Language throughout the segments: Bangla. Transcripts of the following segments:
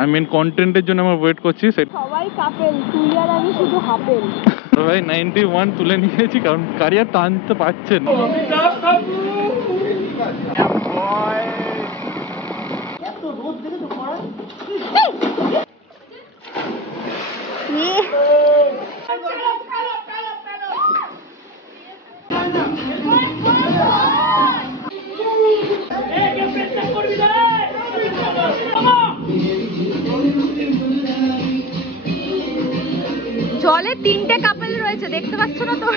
আমি মেন কন্টেন্টের জন্য আমরা ওয়েট করছি। সবাই কাপেল, তুই আর আমি শুধু হাপেল। ভাই 91 তুলে নিয়েছি কারণ কারিয়ার টানতে পারছেন। জলে 3টে কাপেল রয়েছে, দেখতে পাচ্ছ না তো?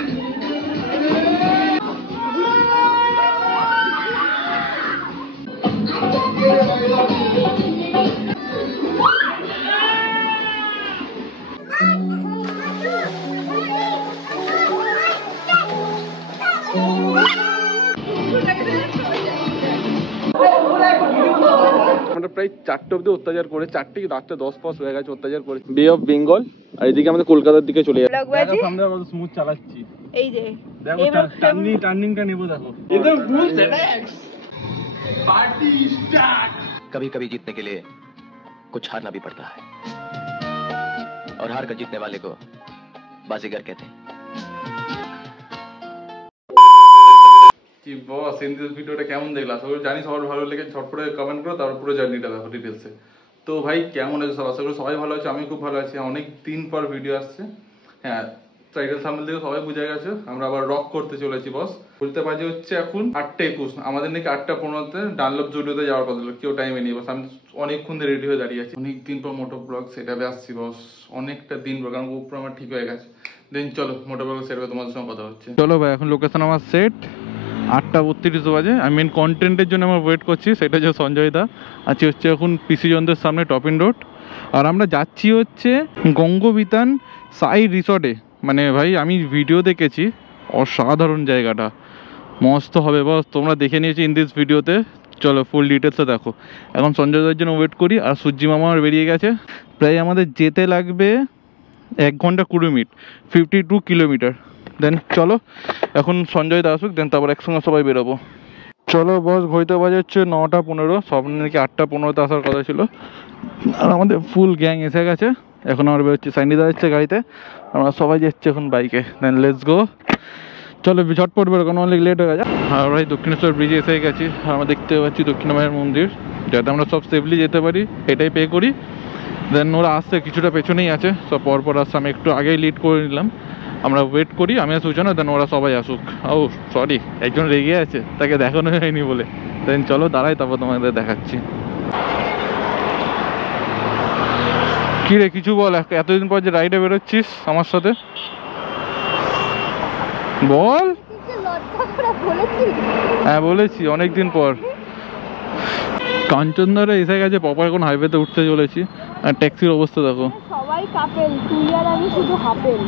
আমরা প্রায় 4টে অব্দি অত্যাচার করে 4টে কি 10:10 হয়ে গেছে অত্যাচার করে বে অফ বেঙ্গল। আর এদিকে আমাদের কলকাতার দিকে চলে যাচ্ছে। দেখো সামনে আমরা স্মুথ চালাচ্ছি, এই যে দেখো টার্নিংটা নেবো, দেখো इधर फुल रिलैक्स पार्टी स्टार्ट। कभी कभी जीतने के लिए कुछ हारना भी पड़ता है और हार कर जीतने वाले को बाजीगर कहते हैं। কি বস ইনদিস ভিডিওটা কেমন দেখলা? আশা করি জানি সবার ভালো লেগে ঝট করে কমেন্ট করো, তারপর পুরো জার্নিটা দেখো ডিটেলসে। তো ভাই কেমন আছে সব? আশা করি সবাই ভালো আছে, আমি খুব ভালো আছি। অনেক দিন পর ভিডিও আসছে। হ্যাঁ, টাইটেল সামনে থেকে সবাই বুঝে গেছে আমরা আবার রক করতে চলেছি বস। বলতে বাজে হচ্ছে এখন 8:21। আমাদের নাকি 8:15-তে ডানলপ জুডিওতে যাওয়ার কথা ছিল, কেউ টাইমে নেই বস। আমি অনেকক্ষণ ধরে রেডি হয়ে দাঁড়িয়ে আছি। অনেকদিন পর মোটো ব্লগ সেটাপে আসছি বস, অনেকটা দিন পর, কারণ উপর আমার ঠিক হয়ে গেছে। দেন চলো মোটো ব্লগ সেটাপে তোমাদের সঙ্গে কথা হচ্ছে। চলো ভাই, এখন লোকেশন আমার সেট, 8:32 বাজে। আমি মেন কন্টেন্টের জন্য আমরা ওয়েট করছি, সেটা হচ্ছে সঞ্জয় দা আছি হচ্ছে এখন পিসি জনদের সামনে টপ ইন রোড। আর আমরা যাচ্ছি হচ্ছে গঙ্গবিতান সাই রিসর্টে। মানে ভাই আমি ভিডিও দেখেছি, অসাধারণ জায়গাটা, মস্ত হবে বস। তোমরা দেখে নিয়েছি ইন দিস ভিডিওতে, চলো ফুল ডিটেলসে দেখো। এখন সঞ্জয় দার জন্য ওয়েট করি। আর সূর্যি মামা আমার বেরিয়ে গেছে। প্রায় আমাদের যেতে লাগবে 1 ঘন্টা 20 মিনিট, 52 কিলোমিটার। দেন চলো এখন সঞ্জয় দা আসুক, দেন তারপর একসঙ্গে সবাই বেরোবো। চলো বস, ঘড়িতে বাজে হচ্ছে 9:15। সব নাকি 8:15-তে আসার কথা ছিল। আর আমাদের ফুল গ্যাং এসে গেছে। এখন আমরা বেরোচ্ছি, সাইনিদা যাচ্ছে গাড়িতে, আমরা সবাই যাচ্ছি এখন বাইকে। দেন লেটস গো, চলো ঝটপট বেরো, কারণ অনেক লেট হয়ে গেছে। আর ভাই দক্ষিণেশ্বর ব্রিজে এসে গেছি। আমরা দেখতে পাচ্ছি দক্ষিণ মায়ের মন্দির, যাতে আমরা সব সেফলি যেতে পারি এটাই পে করি। দেন ওরা আসছে, কিছুটা পেছনেই আছে, সব পরপর আসছে। আমি একটু আগেই লিড করে নিলাম, আমরা ওয়েট করি, আমি আর সূচনা, দেন ওরা সবাই আসুক। ও সরি, একজন রেগে আছে, তাকে দেখানো হয়নি বলে। দেন চলো দাঁড়াই, তারপর তোমাদের দেখাচ্ছি। কি রে কিছু বল, এতদিন পর যে রাইডে বেরোচ্ছিস আমার সাথে, বল। হ্যাঁ বলেছি, অনেকদিন পর। কাঞ্চনদারে এসে গেছে, পপার এখন হাইওয়েতে উঠতে চলেছি। আর ট্যাক্সির অবস্থা দেখো, সবাই কাপেল, তুই আর আমি শুধু হাপেল।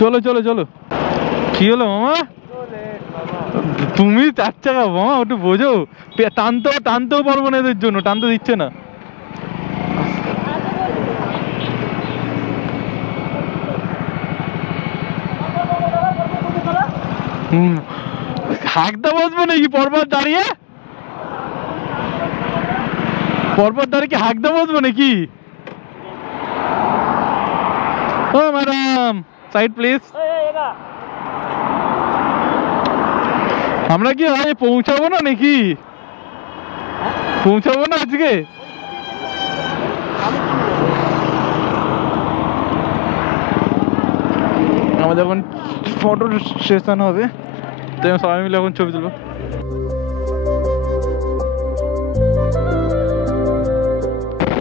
চলো চলো চলো। কি হলো মামা? তুমি 4 চাকা মামা, একটু বোঝো। টানতেও পারবো না এদের জন্য, টানতে দিচ্ছে না। হাঁকতে বসবো নাকি পরপর দাঁড়িয়ে? কি হাঁকতে বসবো নাকি? ও ম্যাডাম, সাইড প্লিজ। আমরা কি আজ পৌঁছাবো না নাকি? পৌঁছাবো না আজকে? আমাদের এখন ফটো সেশন হবে, তো সবাই মিলে এখন ছবি তুলবো।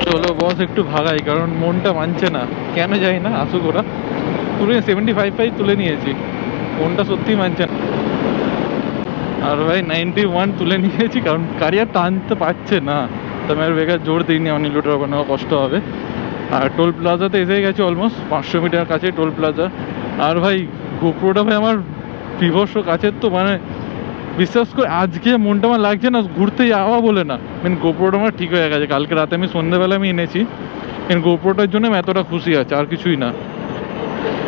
চলো বস একটু ভাগাই, কারণ মনটা মানছে না, কেন যাই না। আসুক ওরা, তুলে 75 তুলে নিয়েছি, মনটা সত্যিই মানছে না। আর ভাই 91 তুলে নিয়েছি, কারণ কারিয়ার টানতে পারছে না। তো আমি আর বেকার জোর দিইনি, অনেক লোটার বানানো কষ্ট হবে। আর টোল প্লাজাতে এসে গেছি, অলমোস্ট 500 মিটার কাছে টোল প্লাজা। আর ভাই গোপ্রোটা ভাই আমার বিভৎস কাছের, তো মানে বিশ্বাস করে আজকে মনটা আমার লাগছে না ঘুরতে যাওয়া বলে না। মেন গোপ্রোটা আমার ঠিক হয়ে গেছে, কালকে রাতে আমি সন্ধ্যেবেলা আমি এনেছি। মেন গোপ্রোটার জন্য আমি এতটা খুশি আছে, আর কিছুই না।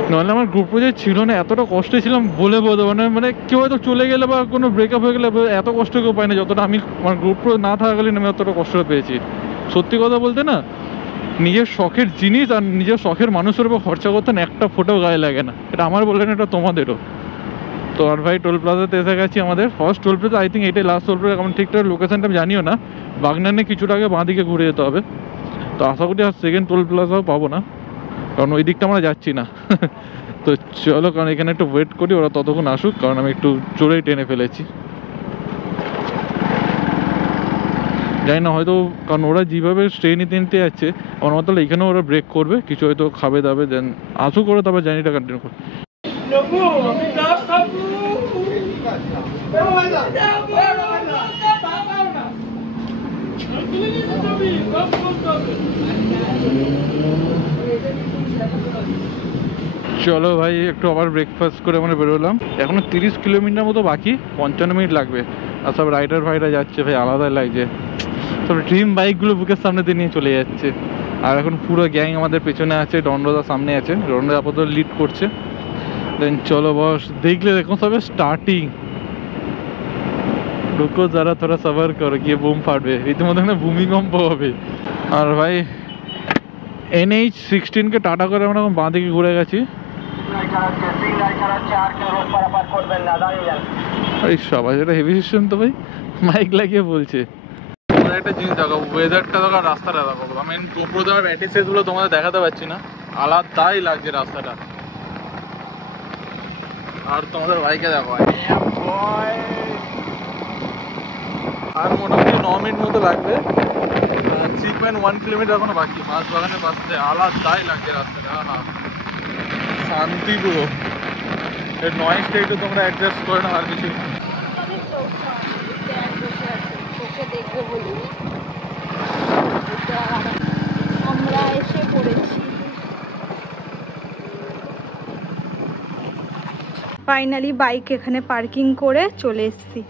নাহলে আমার গ্রুপ প্রজেক্ট ছিল না, এতটা কষ্টে ছিলাম বলে বোঝাবো মানে মানে কেউ হয়তো চলে গেলে বা কোনো ব্রেকআপ হয়ে গেলে এত কষ্ট কেউ পায় না যতটা আমি আমার গ্রুপ না থাকাকালীন আমি অতটা কষ্ট পেয়েছি। সত্যি কথা বলতে না, নিজের শখের জিনিস আর নিজের শখের মানুষের উপর খরচা করতে না একটা ফোটাও গায়ে লাগে না। এটা আমার বললেন, এটা তোমাদেরও। তো আর ভাই টোল প্লাজাতে এসে গেছি, আমাদের first toll plaza, I think এটাই লাস্ট টোল প্লাজা। আমার ঠিকঠাক লোকেশনটা আমি জানিও না, বাগনানে কিছুটা আগে বাঁ দিকে ঘুরে যেতে হবে। তো আশা করি আর সেকেন্ড টোল প্লাজাও পাবো না, কারণ ওই দিকটা আমরা যাচ্ছি না। তো চলো, কারণ এখানে একটু ওয়েট করি, ওরা ততক্ষণ আসুক, কারণ আমি একটু জোরেই টেনে ফেলেছি। জানি না হয়তো, কারণ ওরা যেভাবে ট্রেন নিতে নিতে যাচ্ছে আমার মতো এখানেও ওরা ব্রেক করবে, কিছু হয়তো খাবে দাবে, দেন আসুক করে তারপর জার্নিটা কন্টিনিউ করবে। চলো ভাই, একটু আবার ব্রেকফাস্ট করে আমরা বেরোলাম। এখনো 30 কিলোমিটার মতো বাকি, 55 মিনিট লাগবে। আর সব রাইডার ভাইরা যাচ্ছে, ভাই আলাদাই লাগছে। সব ড্রিম বাইকগুলো বুকের সামনে দিয়ে নিয়ে চলে যাচ্ছে। আর এখন পুরো গ্যাং আমাদের পেছনে আছে, ডনরোদা সামনে আছে, ডনরোদা আপাতত লিড করছে। দেন চলো বস, দেখলে দেখো সবে স্টার্টিং, রুকো যারা থোড়া সবার করো, গিয়ে বুম ফাটবে, রীতিমতো না ভূমিকম্প হবে। আর ভাই NH-16 টাটা করে আমরা এখন বাঁ দিকে ঘুরে গেছি। আরে সবাই এটা হেভি সিস্টেম তো ভাই, মাইক লাগিয়ে বলছে। একটা জিনিস দেখো, ওয়েদারটা দেখো, রাস্তাটা দেখো। আমি গোপ্রো দেওয়ার ব্যাটারি সেটগুলো তোমাদের দেখাতে পারছি না, আলাদাই লাগছে রাস্তাটা। আর তোমাদের বাইকে দেখো, আর মোটামুটি 9 মিনিট মতো লাগবে। 3.1 কিলোমিটার এখনো বাকি। মাছ বাগানের পাশে আলাদাই লাগছে রাস্তাটা, শান্তি পুরো। এর নয়েজটা একটু তোমরা অ্যাডজাস্ট করে না, আর কিছু আমরা এসে পড়েছি ফাইনালি। বাইক এখানে পার্কিং করে চলে এসেছি।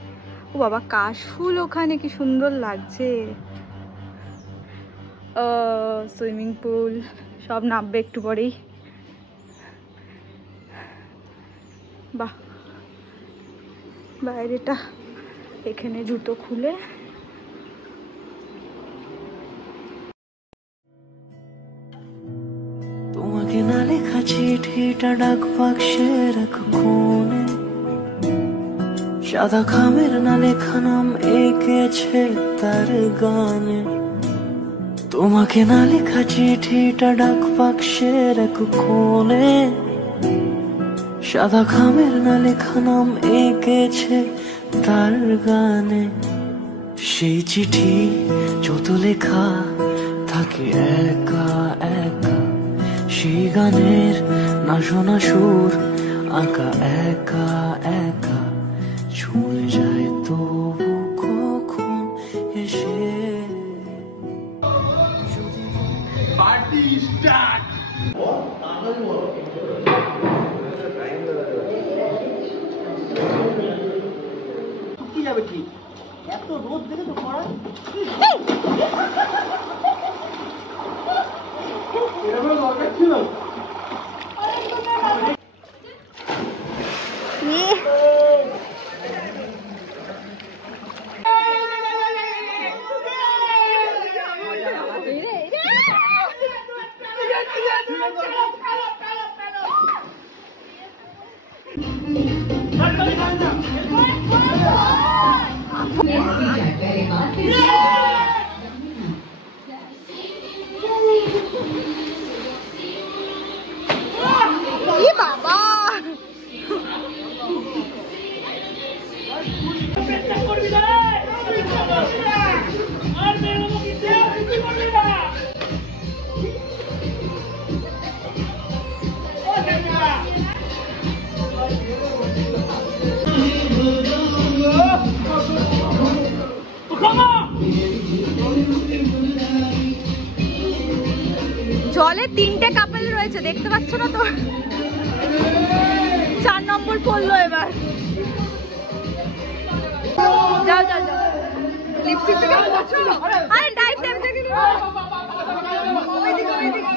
ও বাবা, কাশফুল ওখানে কি সুন্দর লাগছে। সুইমিং পুল সব নামবে একটু পরেই। বাহ, বাইরেটা এখানে জুতো খুলে তোমাকে না লেখা চিঠিটা ডাক বাক্সের এক কোণে, সাদা খামের না লেখা নাম এঁকেছে তার গানে। তোমাকে না লেখা চিঠিটা ডাক বাক্সের এক কোণে, সাদা খামের না লেখা নাম এঁকেছে তার গানে। সেই চিঠি যত লেখা থাকে একা একা, সেই গানের না শোনা সুর আঁকা একা একা, ছুঁয়ে যায় তবু কখন এসে। Party start. কি যাবে ঠিক, এত রোদ দেখে তো পড়া এরকম দরকার ছিল। বাবা, জলে 3টে কাপল রয়েছে, দেখতে পাচ্ছ না তো? 4 নম্বর পড়লো এবার। যাও যাও যাও, লিপস্টিক থেকে আরে ডাইভ টাইম থেকে ওইদিকে ওইদিকে।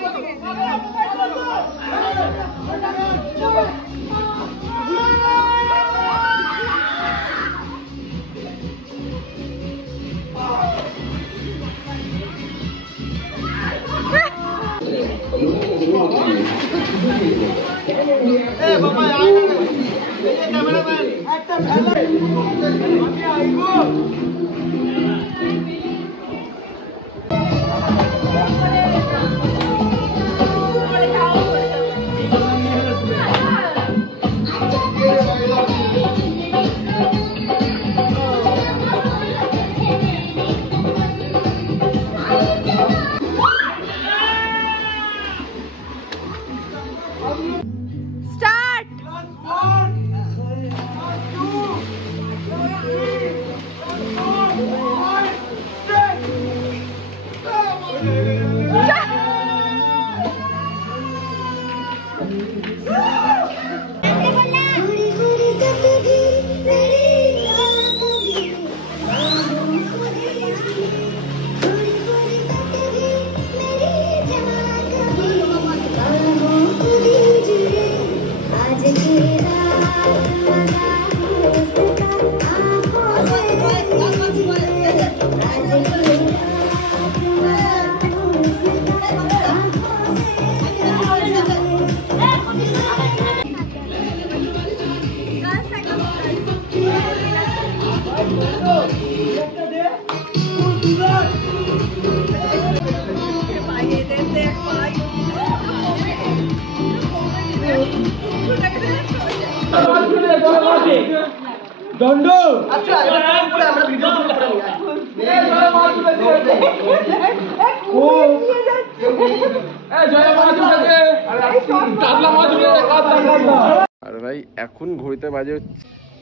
আর ভাই এখন ঘড়িতে বাজে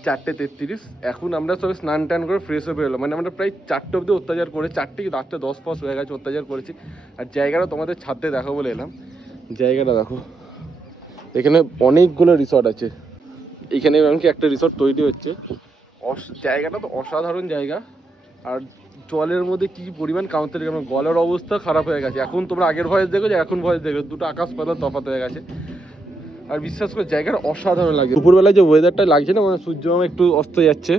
4:33। এখন আমরা সব স্নান টান করে ফ্রেশ হয়ে বেরোলাম, মানে আমরা প্রায় 4টে অব্দি অত্যাচার করে 4টে 8:10 হয়ে গেছে অত্যাচার করেছি। আর জায়গাটা তোমাদের ছাদে দেখো বলে এলাম। জায়গাটা দেখো, এখানে অনেকগুলো রিসর্ট আছে, এখানে এমনকি একটা রিসর্ট তৈরি হচ্ছে। জায়গাটা তো অসাধারণ জায়গা। আর জলের মধ্যে কি পরিমাণ কাউন্টার, গলার অবস্থা খারাপ হয়ে গেছে। এখন তোমরা আগের ভয়েস দেখো যে এখন ভয়েস দেখো, দুটো আকাশ পাতাল তফাৎ হয়ে গেছে। আর বিশ্বাস করে জায়গাটা অসাধারণ লাগে। দুপুরবেলায় যে ওয়েদারটা লাগছে না, মানে সূর্য একটু অস্ত যাচ্ছে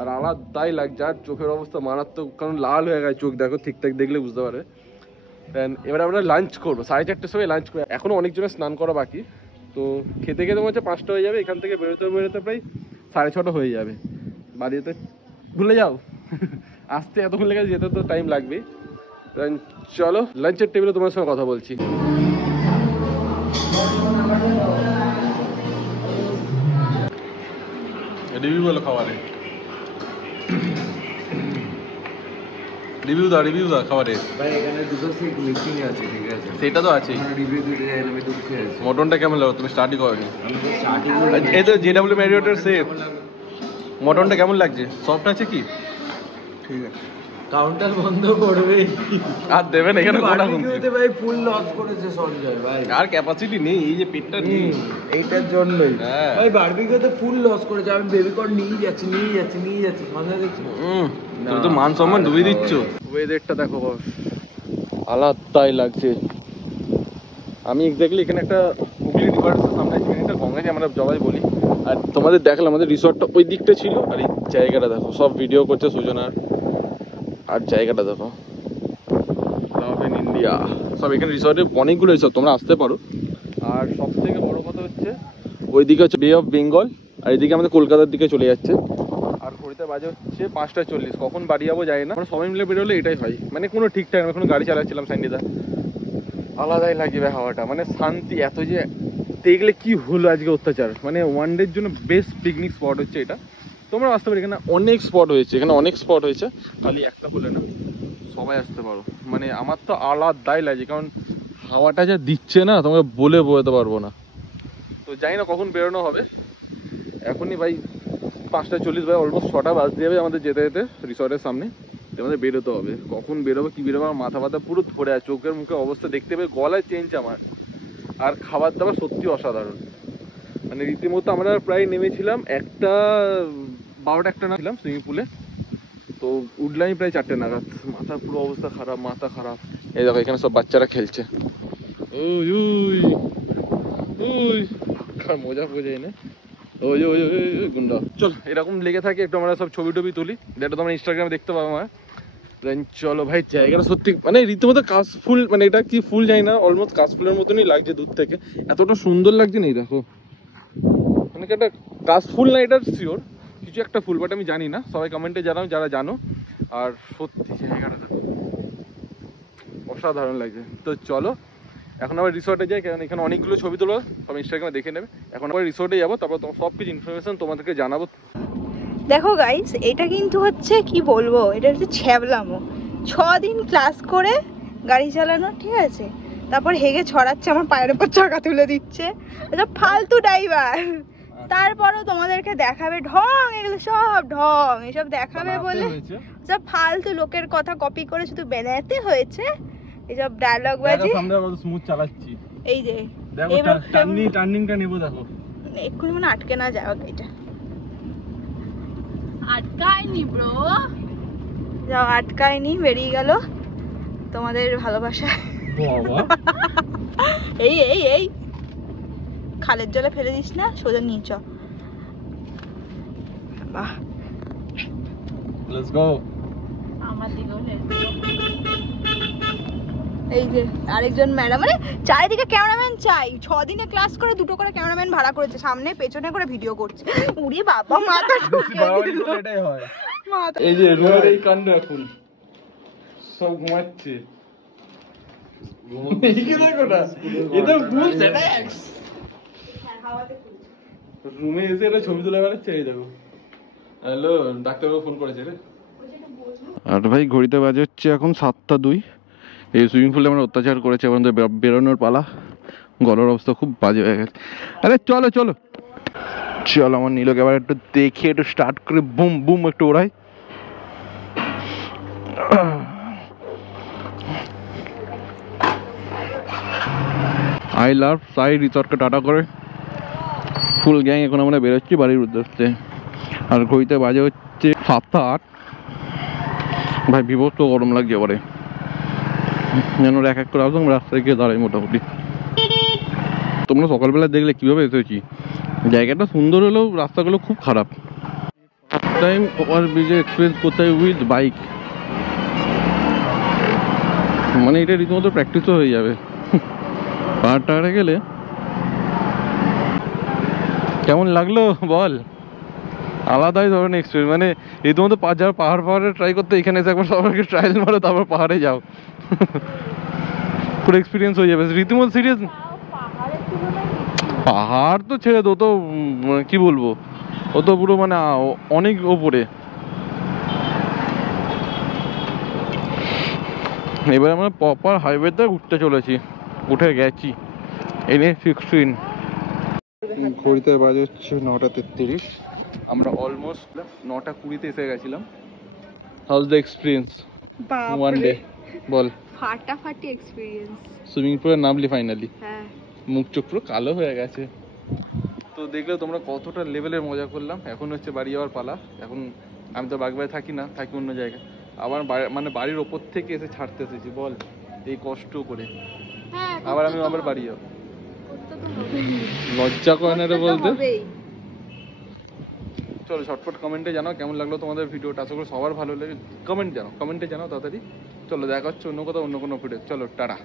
আর আলাদাই লাগছে। আর চোখের অবস্থা মারাত্মক, কারণ লাল হয়ে গেছে চোখ, দেখো ঠিকঠাক দেখলে বুঝতে পারে। দেন এবার আমরা লাঞ্চ করবো 4:30টার সময় লাঞ্চ করবো। এখনও অনেকজনের স্নান করা বাকি, তো খেতে খেতে মনে হচ্ছে 5টা হয়ে যাবে। এখান থেকে বেরোতে বেরোতে প্রায় 6:30 হয়ে যাবে। বাড়িতে ভুলে যাও আসতে এতক্ষণ লেগে যেতে তো টাইম লাগবে। চলো লাঞ্চের টেবিলে তোমার সঙ্গে কথা বলছি। রিভিউ বলো খাবারে, রিভিউ দা খাবারে। ভাই এখানে দুটো সিট মিসিং আছে, ঠিক আছে? সেটা তো আছে। রিভিউ দিতে যাই আমি দুঃখে আছি। মটনটা কেমন লাগলো? তুমি স্টার্টই করোনি। আমি তো স্টার্টিং এই তো জেডব্লিউ ম্যারিয়টের সেফ। মটনটা কেমন লাগছে? সফট আছে কি? ঠিক আছে, কাউন্টার বন্ধ করবে আর দেবেন এখানে কোনা বারবিকিউতে ভাই ফুল লস করেছে সঞ্জয় ভাই। আর ক্যাপাসিটি নেই, এই যে পেটটা নেই এইটার জন্যই হ্যাঁ। ভাই বারবিকিউতে ফুল লস করেছে। আমি বেবি কর্ন নিয়ে যাচ্ছি মাথায় দেখছি। তুমি তো মান সম্মান ডুবিয়ে দিচ্ছ। ওয়েদারটা দেখো বস, আলাদাই লাগছে। আমি এক্স্যাক্টলি এখানে একটা হুগলি রিভার সামনে আছে, এটা গঙ্গাকে আমরা জবাই বলি। আর তোমাদের দেখালাম আমাদের রিসর্টটা ওই দিকটা ছিল। আর এই জায়গাটা দেখো, সব ভিডিও করছে সুজনার। আর জায়গাটা দেখো, লাভ ইন ইন্ডিয়া। সব এখানে রিসর্টে অনেকগুলো রিসর্ট, তোমরা আসতে পারো। আর সব থেকে বড় কথা হচ্ছে ওই দিকে হচ্ছে বে অফ বেঙ্গল, আর এদিকে আমাদের কলকাতার দিকে চলে যাচ্ছে। আর ঘড়িতে বাজে হচ্ছে 5:40। কখন বাড়ি যাবো যাই না, আমরা সবাই মিলে বেরোলে এটাই হয়, মানে কোনো ঠিকঠাক না। এখন গাড়ি চালাচ্ছিলাম সাইন্ডিদা, আলাদাই লাগবে হাওয়াটা, মানে শান্তি। এত যে দেখলে কি হলো আজকে অত্যাচার, মানে ওয়ান ডের জন্য বেস্ট পিকনিক স্পট হচ্ছে এটা। তোমরা আসতে পারো, এখানে অনেক স্পট হয়েছে, এখানে অনেক স্পট হয়েছে, খালি একটা বলে না, সবাই আসতে পারো। মানে আমার তো আলাদাই লাগছে, কারণ হাওয়াটা যা দিচ্ছে না তোমাকে বলে বোঝাতে পারবো না। তো জানি না কখন বেরোনো হবে। এখনই ভাই 5:40 ভাই, অলমোস্ট 6টা বাজতে যাবে আমাদের যেতে যেতে রিসর্টের সামনে। আমাদের বেরোতে হবে, কখন বেরোবো কি বেরোবো, আমার মাথা ব্যথা পুরো ধরে আছে। চোখের মুখে অবস্থা দেখতে পেয়ে গলায় চেঞ্জ আমার। আর খাবার দাবার সত্যি অসাধারণ, মানে রীতিমতো আমরা প্রায় নেমেছিলাম 12টা ছিলাম সুইমিং পুলে, তো উঠলামই প্রায় 4টে নাগাদ। মাথা পুরো অবস্থা খারাপ, মাথা খারাপ। এই দেখো এখানে সব বাচ্চারা খেলছে, ওই ওই ওই মজা বোঝাই না। ওই ওই ওই গুন্ডা চল, এরকম লেগে থাকে একটু আমরা সব ছবি টবি তুলি, যেটা তোমরা ইনস্টাগ্রামে দেখতে পাবো আমার। চলো ভাই, জায়গাটা সত্যি মানে রীতিমতো কাশফুল, মানে এটা কি ফুল যাই না, অলমোস্ট কাশফুলের মতনই লাগছে দূর থেকে, এতটা সুন্দর লাগছে না। এই দেখো মানে একটা কাশফুল না, এটা শিওর কিছু একটা ফুল, বাট আমি জানি না, সবাই কমেন্টে জানাও যারা জানো। আর সত্যি জায়গাটা অসাধারণ লাগছে। তো চলো এখন আবার রিসর্টে যাই, কারণ এখানে অনেকগুলো ছবি তোলো, সব ইনস্টাগ্রামে দেখে নেবে। এখন আবার রিসর্টে যাবো, তারপর সব কিছু ইনফরমেশন তোমাদেরকে জানাবো। দেখো গাইস, এটা কিন্তু হচ্ছে কি বলবো, এটা হচ্ছে ছ্যাবলামো। 6 দিন ক্লাস করে গাড়ি চালানো, ঠিক আছে, তারপর হেগে ছড়াচ্ছে, আমার পায়ের উপর চাকা তুলে দিচ্ছে, এটা ফালতু ড্রাইভার। তারপরও তোমাদেরকে দেখাবে ঢং, এগুলো সব ঢং, এসব দেখাবে বলে সব ফালতু লোকের কথা কপি করে শুধু বেনাতে হয়েছে এসব ডায়লগ বাজে। সামনে কত স্মুথ চালাচ্ছি, এই যে দেখো টার্নিংটা নেবো, দেখো এক্ষুনি মানে আটকে না যাওয়া, এটা আটকায়নি ব্রো, যাও আটকায়নি, বেরিয়ে গেল তোমাদের ভালোবাসা। এই এই এই খালের জলে ফেলে দিস না, সোজা নিয়ে চ। বাহ, লেটস গো। আমার দিকেও এই যে আরেকজন ম্যাডাম, মানে চারিদিকে ক্যামেরাম্যান চাই। 6 দিনে ক্লাস করে 2টো করে ক্যামেরাম্যান ভাড়া করেছে, সামনে পেছনে করে ভিডিও করছে। উড়ি বাবা, মাথা এটাই হয়। মাথা এই যে রুমের এই কাণ্ড, এখন সব ঘুমাচ্ছে। রুমে এসে একটা ছবি তোলা বেড়াচ্ছে, এই দেখো। হ্যালো, ডাক্তারবাবু ফোন করেছে রে। আর ভাই ঘড়িতে বাজে হচ্ছে এখন 7টা 2। এই সুইমিং পুলে আমরা অত্যাচার করেছে, এখন বেরোনোর পালা। গলার অবস্থা খুব বাজে হয়ে গেছে। আরে চলো চলো চলো, আমার নীলকে এবার একটু দেখে একটু স্টার্ট করে বুম বুম একটু ওড়াই। আই লাভ সাই রিসর্টকে টাটা করে ফুল গ্যাং এখন আমরা বেরোচ্ছি বাড়ির উদ্দেশ্যে। আর ঘড়িতে বাজে হচ্ছে 7টা 8। ভাই বিভৎস গরম লাগছে এবারে, যেন এক এক করে আসলাম রাস্তায় গিয়ে দাঁড়াই মোটামুটি। তোমরা সকালবেলা দেখলে কিভাবে এসেছি, জায়গাটা সুন্দর হলেও রাস্তাগুলো খুব খারাপ। টাইম ওভার ব্রিজে এক্সপিরিয়েন্স করতে হয় উইথ বাইক, মানে এটা রীতিমতো প্র্যাকটিসও হয়ে যাবে। পাহাড় টাহাড়ে গেলে কেমন লাগলো বল, আলাদাই ধরনের এক্সপিরিয়েন্স। মানে রীতিমতো যারা পাহাড়ে ট্রাই করতে এখানে এসে একবার সবাইকে ট্রায়াল মারো, তারপর পাহাড়ে যাও, পুরো এক্সপিরিয়েন্স হয়ে যাবে রীতিমতো। সিরিয়াস, পাহাড় তো ছেড়ে দো, তো কি বলবো, ও তো পুরো মানে অনেক ওপরে। এবার আমরা প্রপার হাইওয়েতে উঠতে চলেছি, উঠে গেছি। NH16। ঘড়িতে বাজে হচ্ছে 9টা 33। আমরা অলমোস্ট 9টা 20-তে এসে গেছিলাম। How's the experience one day বল? ফাটাফাটি এক্সপিরিয়েন্স। সুইমিং পুলে নামলি ফাইনালি, হ্যাঁ, মুখ চোখ পুরো কালো হয়ে গেছে। তো দেখলে তোমরা কতটা লেভেলের মজা করলাম। এখন হচ্ছে বাড়ি যাওয়ার পালা। এখন আমি তো বাগবাড়ি থাকি না, থাকি অন্য জায়গায়। আবার মানে বাড়ির ওপর থেকে এসে ছাড়তে এসেছি বল, এই কষ্ট করে। আবার আমি আবার বাড়ি যাবো, লজ্জা করে না রে বলতে। চলো ঝটপট কমেন্টে জানাও কেমন লাগলো তোমাদের ভিডিওটা। আশা করি সবার ভালো লাগে। কমেন্টে জানাও তাড়াতাড়ি। চলো দেখা হচ্ছে অন্য কোথাও অন্য কোনো ভিডিও। চলো টাটা।